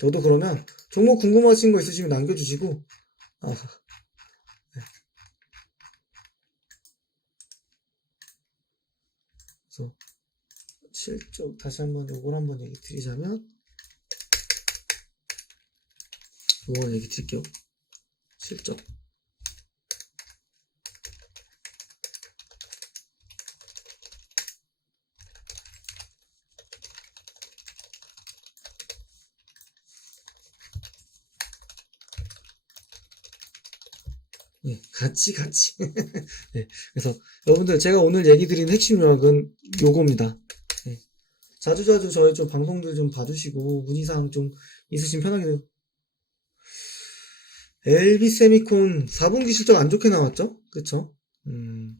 저도 그러면 종목 궁금하신 거 있으시면 남겨주시고 아, 네. 그래서 실적 다시 한번 요걸 한번 얘기 드리자면 요걸 얘기 드릴게요. 실적 네, 같이 같이. 네, 그래서 여러분들 제가 오늘 얘기 드린 핵심 요약은 요겁니다. 네. 자주자주 저희 좀 방송들 좀 봐주시고 문의사항 좀 있으시면 편하게. LB 세미콘 4분기 실적 안 좋게 나왔죠? 그쵸? 음,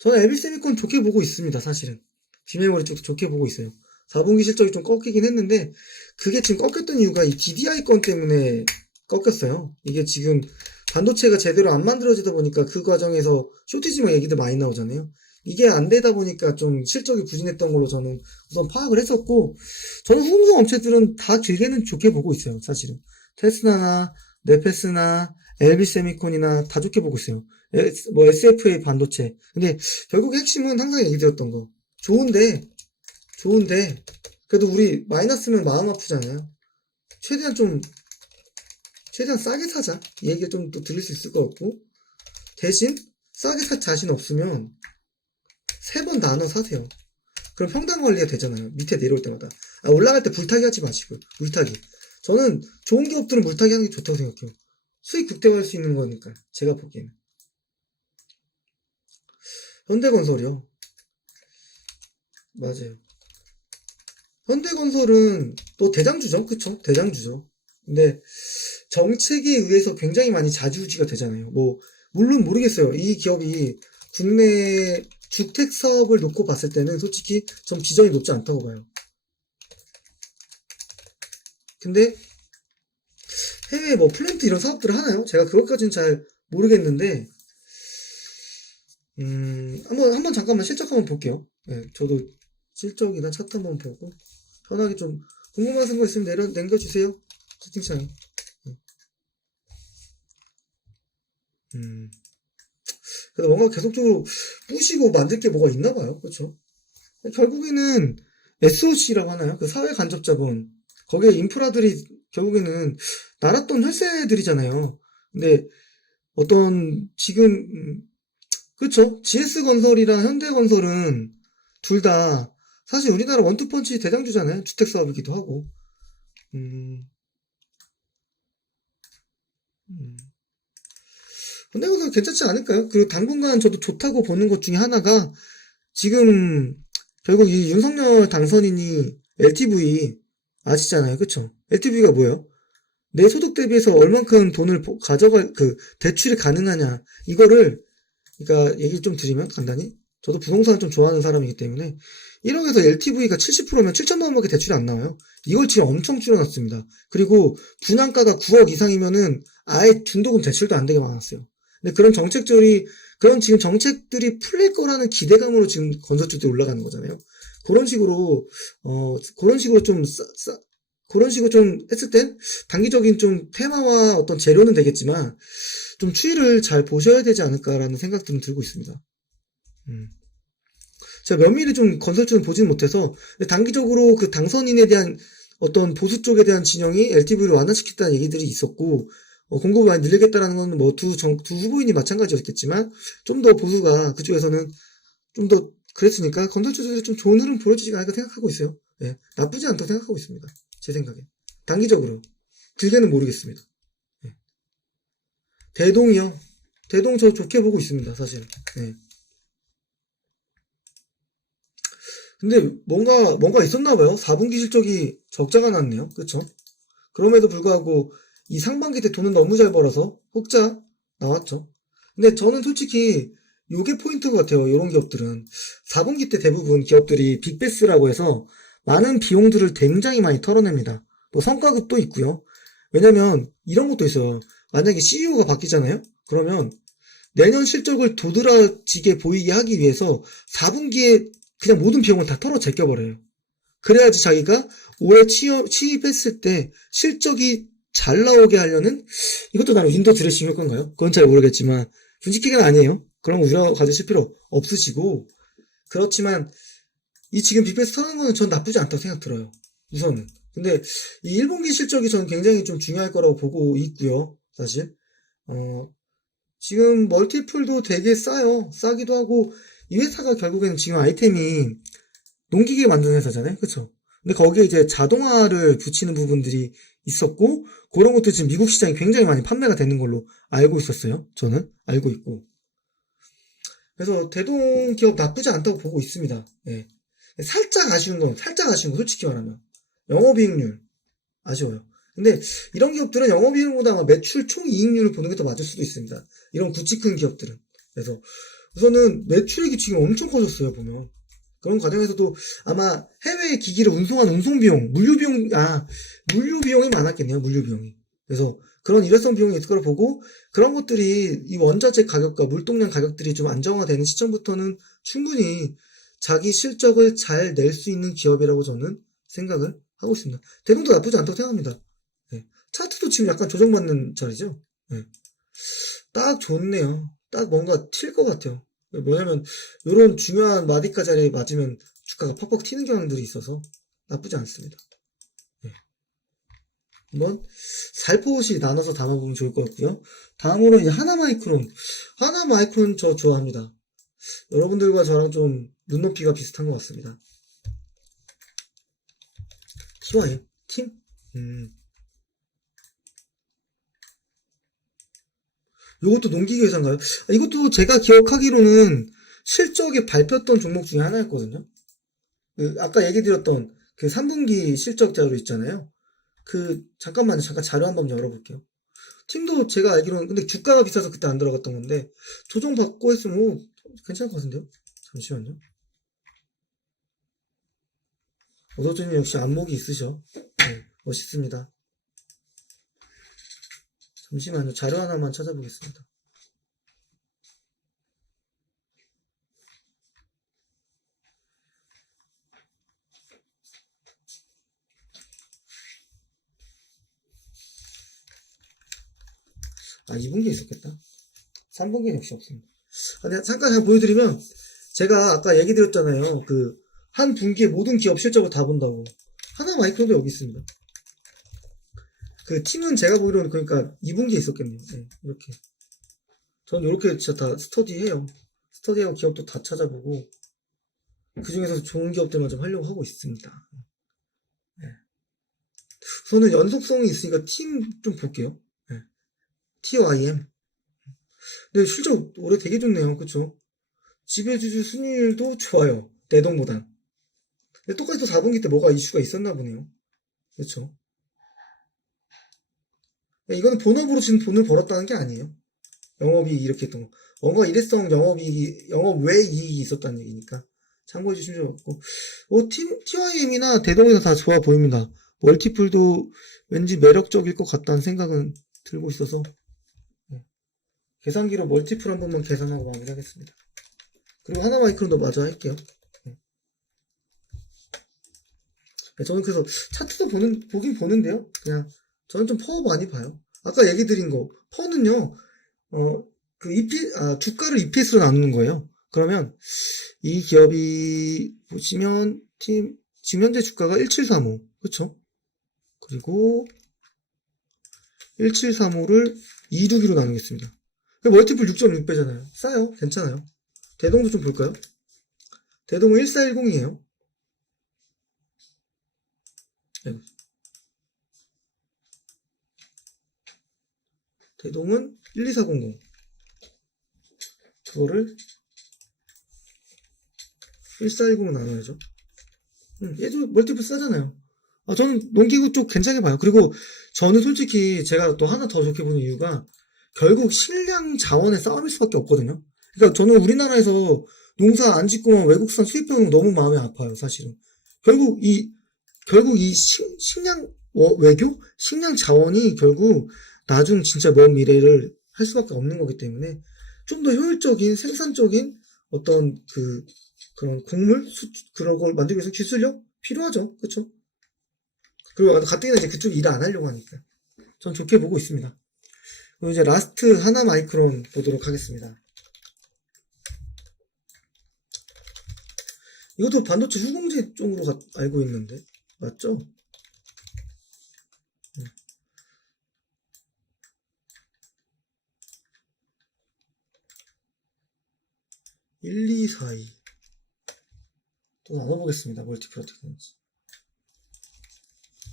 저는 LB 세미콘 좋게 보고 있습니다, 사실은. 비메모리 쪽도 좋게 보고 있어요. 4분기 실적이 좀 꺾이긴 했는데, 그게 지금 꺾였던 이유가 이 DDI 건 때문에 꺾였어요. 이게 지금 반도체가 제대로 안 만들어지다 보니까 그 과정에서 쇼티지만 얘기들 많이 나오잖아요. 이게 안 되다 보니까 좀 실적이 부진했던 걸로 저는 우선 파악을 했었고, 저는 후공성 업체들은 다 길게는 좋게 보고 있어요, 사실은. 테스나나, 네페스나, LB 세미콘이나 다 좋게 보고 있어요. 뭐 SFA 반도체. 근데 결국 핵심은 항상 얘기 드렸던 거. 좋은데, 좋은데, 그래도 우리 마이너스면 마음 아프잖아요. 최대한 좀, 최대한 싸게 사자. 이 얘기를 좀또 들을 수 있을 것 같고. 대신, 싸게 살 자신 없으면, 세 번 나눠 사세요. 그럼 평당 관리가 되잖아요. 밑에 내려올 때마다. 아, 올라갈 때 불타기 하지 마시고요. 물타기. 저는 좋은 기업들은 물타기 하는 게 좋다고 생각해요. 수익 극대화할 수 있는 거니까. 제가 보기에는. 현대건설이요. 맞아요. 현대건설은 또 대장주죠. 그쵸? 대장주죠. 근데 정책에 의해서 굉장히 많이 자주지가 되잖아요. 뭐, 물론 모르겠어요. 이 기업이 국내 주택 사업을 놓고 봤을 때는 솔직히 좀 비전이 높지 않다고 봐요. 근데 해외에 뭐 플랜트 이런 사업들을 하나요? 제가 그것까지는 잘 모르겠는데 음, 한번 한번 잠깐만 실적 한번 볼게요. 예, 저도 실적이나 차트 한번 보고 편하게 좀 궁금하신 거 있으면 내려 남겨주세요. 채팅창에. 예. 음. 그래도 뭔가 계속적으로 부시고 만들 게 뭐가 있나 봐요. 그렇죠? 결국에는 SOC라고 하나요? 그 사회 간접 자본. 거기에 인프라들이 결국에는 나랏돈 혈세들이잖아요. 근데 어떤 지금 음, 그렇죠? GS건설이랑 현대 건설은 둘 다 사실 우리나라 원투펀치 대장주잖아요. 주택 사업이기도 하고. 음. 음. 현대건설 괜찮지 않을까요? 그리고 당분간 저도 좋다고 보는 것 중에 하나가 지금 결국 이 윤석열 당선인이 LTV 아시잖아요. 그쵸? LTV가 뭐예요? 내 소득 대비해서 얼만큼 돈을 보- 가져갈, 그, 대출이 가능하냐. 이거를, 그러니까 얘기 좀 드리면 간단히. 저도 부동산을 좀 좋아하는 사람이기 때문에 1억에서 LTV가 70%면 7천만 원밖에 대출이 안 나와요. 이걸 지금 엄청 줄여놨습니다. 그리고 분양가가 9억 이상이면은 아예 중도금 대출도 안 되게 많았어요. 근데 그런 정책들이, 그런 지금 정책들이 풀릴 거라는 기대감으로 지금 건설주들이 올라가는 거잖아요. 그런 식으로, 어, 그런 식으로 좀 싸, 싸, 그런 식으로 좀 했을 땐 단기적인 좀 테마와 어떤 재료는 되겠지만 좀 추이를 잘 보셔야 되지 않을까라는 생각들은 들고 있습니다. 음. 제가 면밀히 좀 건설주는 보진 못해서 단기적으로 그 당선인에 대한 어떤 보수 쪽에 대한 진영이 LTV를 완화시켰다는 얘기들이 있었고 어, 공급을 많이 늘리겠다라는 건 뭐두두 후보인이 마찬가지였겠지만 좀 더 보수가 그쪽에서는 좀 더 그랬으니까 건설주들이 좀 좋은 흐름 보여주지 않을까 생각하고 있어요. 예, 나쁘지 않다고 생각하고 있습니다. 제 생각에. 단기적으로. 길게는 모르겠습니다. 예. 대동이요. 대동 저 좋게 보고 있습니다, 사실. 예. 근데 뭔가, 뭔가 있었나 봐요. 4분기 실적이 적자가 났네요. 그쵸? 그럼에도 불구하고 이 상반기 때 돈은 너무 잘 벌어서 흑자 나왔죠. 근데 저는 솔직히 요게 포인트 같아요. 이런 기업들은. 4분기 때 대부분 기업들이 빅베스라고 해서 많은 비용들을 굉장히 많이 털어냅니다. 뭐 성과급도 있고요. 왜냐면 이런 것도 있어요. 만약에 CEO가 바뀌잖아요? 그러면 내년 실적을 도드라지게 보이게 하기 위해서 4분기에 그냥 모든 비용을 다 털어 제껴버려요. 그래야지 자기가 올해 취업, 취입했을 때 실적이 잘 나오게 하려는 이것도 나는 윈도우 드레싱 효과인가요? 그건 잘 모르겠지만 분식회계는 아니에요. 그런 우려 가지실 필요 없으시고 그렇지만 이 지금 빅베스트 터는 거는 전 나쁘지 않다고 생각 들어요. 우선은. 근데 이 1분기 실적이 저는 굉장히 좀 중요할 거라고 보고 있고요. 사실. 어, 지금 멀티플도 되게 싸요. 싸기도 하고 이 회사가 결국에는 지금 아이템이 농기계 만드는 회사잖아요. 그쵸? 근데 거기에 이제 자동화를 붙이는 부분들이 있었고 그런 것도 지금 미국 시장이 굉장히 많이 판매가 되는 걸로 알고 있었어요. 저는 알고 있고. 그래서 대동 기업 나쁘지 않다고 보고 있습니다. 예. 살짝 아쉬운 건, 살짝 아쉬운 건 솔직히 말하면 영업이익률 아쉬워요. 근데 이런 기업들은 영업이익률보다 매출 총 이익률을 보는 게 더 맞을 수도 있습니다. 이런 구치 큰 기업들은. 그래서 우선은 매출액이 지금 엄청 커졌어요, 보면. 그런 과정에서도 아마 해외 기기를 운송한 운송 비용, 물류 비용, 아, 물류 비용이 많았겠네요, 물류 비용이. 그래서 그런 일회성 비용이 있을 거라 보고 그런 것들이 이 원자재 가격과 물동량 가격들이 좀 안정화되는 시점부터는 충분히 자기 실적을 잘 낼 수 있는 기업이라고 저는 생각을 하고 있습니다. 대동도 나쁘지 않다고 생각합니다. 예. 차트도 지금 약간 조정받는 자리죠. 예. 딱 좋네요. 딱 뭔가 튈 것 같아요. 뭐냐면 이런 중요한 마디카 자리에 맞으면 주가가 퍽퍽 튀는 경향들이 있어서 나쁘지 않습니다. 예. 한번 살포시 나눠서 담아보면 좋을 것 같고요. 다음으로 이제 하나 마이크론. 하나 마이크론 저 좋아합니다. 여러분들과 저랑 좀 눈높이가 비슷한 것 같습니다. 티와요? 팀? 음. 이것도 농기계 회사인가요? 아, 이것도 제가 기억하기로는 실적에 발표했던 종목 중에 하나였거든요. 그 아까 얘기 드렸던 그 3분기 실적 자료 있잖아요. 그 잠깐만요. 잠깐 자료 한번 열어볼게요. 팀도 제가 알기로는 근데 주가가 비싸서 그때 안 들어갔던 건데 조정 받고 했으면 오, 괜찮을 것 같은데요? 잠시만요. 오도준님 역시 안목이 있으셔. 네, 멋있습니다. 잠시만요. 자료 하나만 찾아보겠습니다. 아, 2분기 있었겠다. 3분기는 역시 없습니다. 아, 내가 잠깐 잘 보여드리면, 제가 아까 얘기 드렸잖아요. 그, 한 분기에 모든 기업 실적을 다 본다고. 하나 마이크로도 여기 있습니다. 그 팀은 제가 보기로는 그러니까 2분기에 있었겠네요. 네, 이렇게. 전 이렇게 진짜 다 스터디해요. 스터디하고 기업도 다 찾아보고 그 중에서 좋은 기업들만 좀 하려고 하고 있습니다. 네. 저는 연속성이 있으니까 팀 좀 볼게요. 네. TOIM. 근데 실적 올해 되게 좋네요. 그쵸? 지배주주 순위율도 좋아요. 내동보단. 똑같이 또 4분기 때 뭐가 이슈가 있었나 보네요. 그쵸? 이거는 본업으로 지금 돈을 벌었다는 게 아니에요. 영업이 이렇게 했던 거. 뭔가 일회성 영업이익이, 영업 외 이익이 있었다는 얘기니까. 참고해 주시면 같고. 어, 팀, TIM이나 대동에서 다 좋아 보입니다. 멀티플도 왠지 매력적일 것 같다는 생각은 들고 있어서. 네. 계산기로 멀티플 한 번만 계산하고 마무리하겠습니다. 그리고 하나 마이크론도 마저 할게요. 네. 네, 저는 그래서 차트도 보는, 보긴 보는데요. 그냥 저는 좀 퍼 많이 봐요. 아까 얘기 드린 거, 퍼는요, 어, 그 EP, 아, 주가를 EPS로 나누는 거예요. 그러면 이 기업이 보시면 팀, 지금 현재 주가가 1735. 그쵸? 그리고 1735를 2두기로 나누겠습니다. 멀티플 6.6배잖아요. 싸요. 괜찮아요. 대동도 좀 볼까요? 대동은 1410이에요. 대동은 12400. 그거를 1410으로 나눠야죠. 음, 얘도 멀티플 싸잖아요. 아, 저는 농기구 쪽 괜찮게 봐요. 그리고 저는 솔직히 제가 또 하나 더 좋게 보는 이유가 결국 식량 자원의 싸움일 수밖에 없거든요. 그러니까 저는 우리나라에서 농사 안 짓고 외국산 수입병 너무 마음이 아파요, 사실은. 결국 이, 결국 이 식, 식량 어, 외교? 식량 자원이 결국 나중 진짜 먼 미래를 할 수밖에 없는 거기 때문에 좀 더 효율적인 생산적인 어떤 그 그런 곡물 수, 그런 걸 만들기 위해서 기술력 필요하죠, 그렇죠? 그리고 가뜩이나 이제 그쪽 일을 안 하려고 하니까. 전 좋게 보고 있습니다. 그리고 이제 라스트 하나 마이크론 보도록 하겠습니다. 이것도 반도체 후공제 쪽으로 가- 알고 있는데. 맞죠? 1, 2, 4, 2. 또 나눠보겠습니다. 멀티플 어떻게 되는지.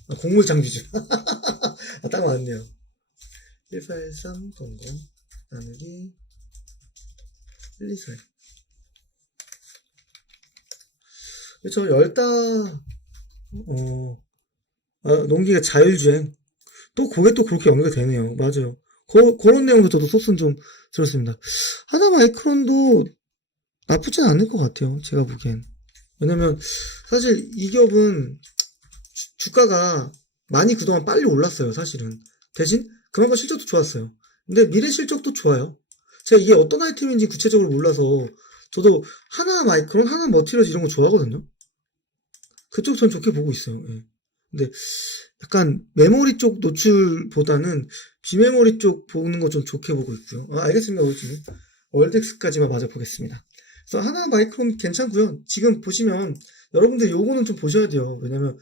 아, 곡물 장비주. 아, 딱 맞네요. 183, 00, 나누기, 1, 2, 4. 저 열다, 어, 아, 농기가 자율주행. 또 그게 또 그렇게 연결되네요. 맞아요. 그, 그런 내용도 저도 소스는 좀 들었습니다. 하나 마이크론도 나쁘진 않을 것 같아요. 제가 보기엔. 왜냐면, 사실 이 기업은 주- 주가가 많이 그동안 빨리 올랐어요, 사실은. 대신 그만큼 실적도 좋았어요. 근데 미래 실적도 좋아요. 제가 이게 어떤 아이템인지 구체적으로 몰라서 저도 하나 마이크론, 하나 머티리얼 이런 거 좋아하거든요. 그쪽 전 좋게 보고 있어요. 예. 근데 약간 메모리 쪽 노출보다는 비메모리 쪽 보는 거 좀 좋게 보고 있고요. 아, 알겠습니다, 오주님. 월덱스까지만 마저 보겠습니다. 그래서 하나 마이크론 괜찮고요. 지금 보시면 여러분들 요거는 좀 보셔야 돼요. 왜냐면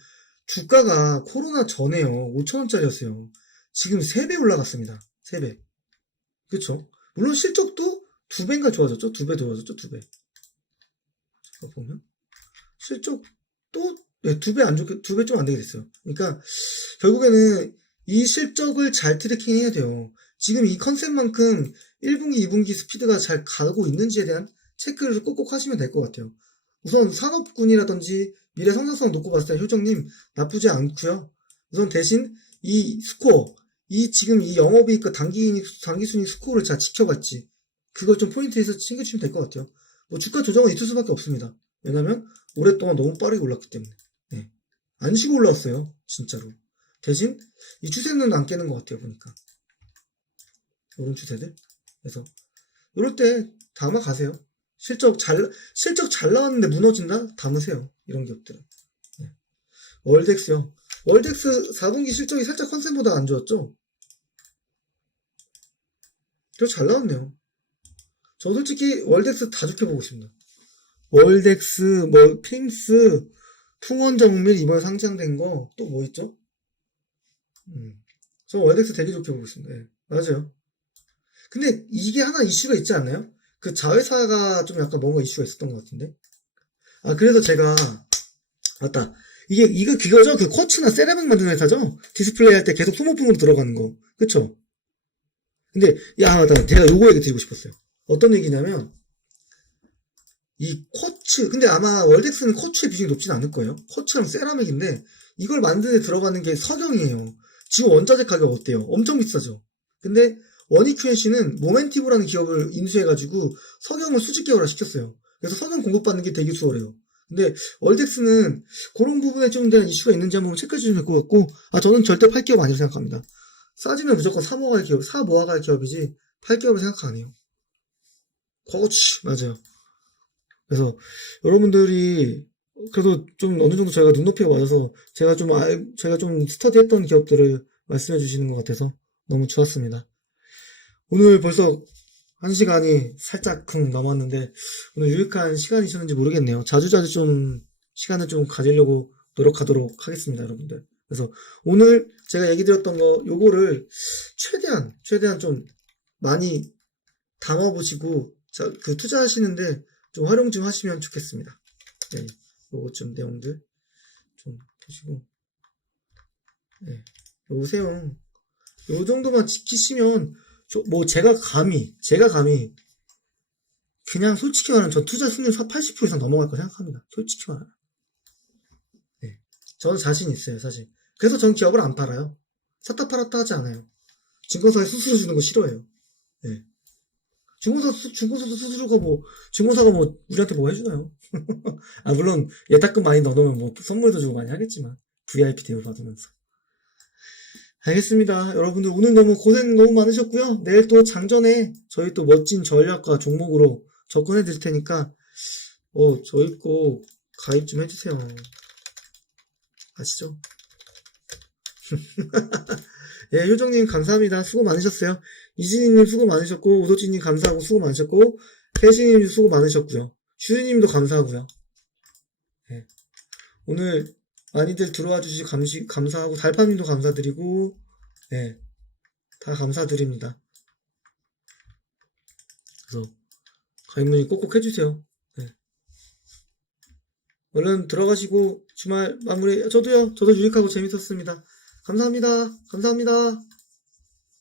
주가가 코로나 전에요. 5천원짜리였어요. 지금 3배 올라갔습니다. 3배. 그쵸? 물론 실적도 2배인가 좋아졌죠? 2배 좋아졌죠? 2배. 잠깐 보면. 실적도, 네, 2배 안 좋게, 2배 좀 안 되게 됐어요. 그러니까, 결국에는 이 실적을 잘 트래킹 해야 돼요. 지금 이 컨셉만큼 1분기, 2분기 스피드가 잘 가고 있는지에 대한 체크를 꼭꼭 하시면 될 것 같아요. 우선 산업군이라든지 미래 성장성 놓고 봤을 때 효정님 나쁘지 않고요. 우선 대신 이 스코어, 이 지금 이 영업이익 그 단기 단기순위 스코어를 잘 지켜봤지. 그걸 좀 포인트에서 챙겨주시면 될 것 같아요. 뭐 주가 조정은 있을 수밖에 없습니다. 왜냐면 오랫동안 너무 빠르게 올랐기 때문에. 네. 안 쉬고 올라왔어요. 진짜로. 대신 이 추세는 안 깨는 것 같아요. 보니까. 이런 추세들. 그래서 이럴 때 담아 가세요. 실적 잘 실적 잘 나왔는데 무너진다? 담으세요. 이런 기업들은. 네. 월덱스요. 월덱스 4분기 실적이 살짝 컨셉보다 안 좋았죠? 저잘 나왔네요. 저 솔직히 월덱스 다 좋게 보고 있습니다. 월덱스, 뭐, 핑스, 풍원정밀 이번에 상장된 거, 또 뭐 있죠? 음. 저 월덱스 되게 좋게 보고 있습니다. 예, 맞아요. 근데 이게 하나 이슈가 있지 않나요? 그 자회사가 좀 약간 뭔가 이슈가 있었던 것 같은데? 아, 그래서 제가, 맞다. 이게, 이거 그거죠? 그 쿼츠나 세라믹 만드는 회사죠? 디스플레이 할 때 계속 소모품으로 들어가는 거. 그쵸? 근데, 야, 맞다. 제가 요거 얘기 드리고 싶었어요. 어떤 얘기냐면, 이 쿼츠, 근데 아마 월덱스는 쿼츠의 비중이 높진 않을 거예요. 쿼츠랑 세라믹인데, 이걸 만드는 데 들어가는 게 석영이에요. 지금 원자재 가격 어때요? 엄청 비싸죠? 근데, 원이큐엔씨는 모멘티브라는 기업을 인수해가지고 석영을 수직 계열화 시켰어요. 그래서 석영 공급받는 게 되게 수월해요. 근데 월덱스는 그런 부분에 좀 대한 이슈가 있는지 한번 체크해 주시면 될 것 같고, 아, 저는 절대 팔 기업 아니라고 생각합니다. 싸지면 무조건 사 모아갈 기업, 사 모아갈 기업이지, 팔 기업을 생각 안 해요. 그렇지, 맞아요. 그래서 여러분들이 그래도 좀 어느 정도 저희가 눈높이가 맞아서 제가 좀 알, 제가 좀 스터디했던 기업들을 말씀해 주시는 것 같아서 너무 좋았습니다. 오늘 벌써 한 시간이 살짝 쿵 넘었는데 오늘 유익한 시간이셨는지 모르겠네요. 자주자주 좀 시간을 좀 가지려고 노력하도록 하겠습니다, 여러분들. 그래서 오늘 제가 얘기 드렸던 거 요거를 최대한 최대한 좀 많이 담아 보시고 자, 그 투자하시는데 좀 활용 좀 하시면 좋겠습니다. 네, 요거 좀 내용들 좀 보시고 네, 요새요. 요 정도만 지키시면 저- 뭐 제가 감히 제가 감히 그냥 솔직히 말하면 저 투자 승률 80% 이상 넘어갈 거 생각합니다. 솔직히 말하면. 네. 저는 자신 있어요, 사실. 그래서 전 기업을 안 팔아요. 샀다 팔았다 하지 않아요. 증권사에 수수료 주는 거 싫어해요. 네. 증권사, 수- 증권사 수수료가 뭐, 증권사가 뭐, 우리한테 뭐 해주나요? 아, 물론, 예탁금 많이 넣어놓으면 뭐, 선물도 주고 많이 하겠지만, VIP 대우 받으면서. 알겠습니다. 여러분들 오늘 너무 고생 너무 많으셨고요. 내일 또 장전에 저희 또 멋진 전략과 종목으로 접근해 드릴 테니까 어 저희 꼭 가입 좀 해주세요. 아시죠? 예, 효정님 감사합니다. 수고 많으셨어요. 이진희님 수고 많으셨고, 오도진님 감사하고 수고 많으셨고, 혜진님 수고 많으셨고요. 슈리님도 감사하고요. 예. 오늘 많이들 들어와 주시 감시, 감사하고, 달파님도 감사드리고, 예. 다 감사드립니다. 그래서, 가입문의 꼭꼭 해주세요. 예. 얼른 들어가시고, 주말 마무리, 저도요, 저도 유익하고 재밌었습니다. 감사합니다. 감사합니다.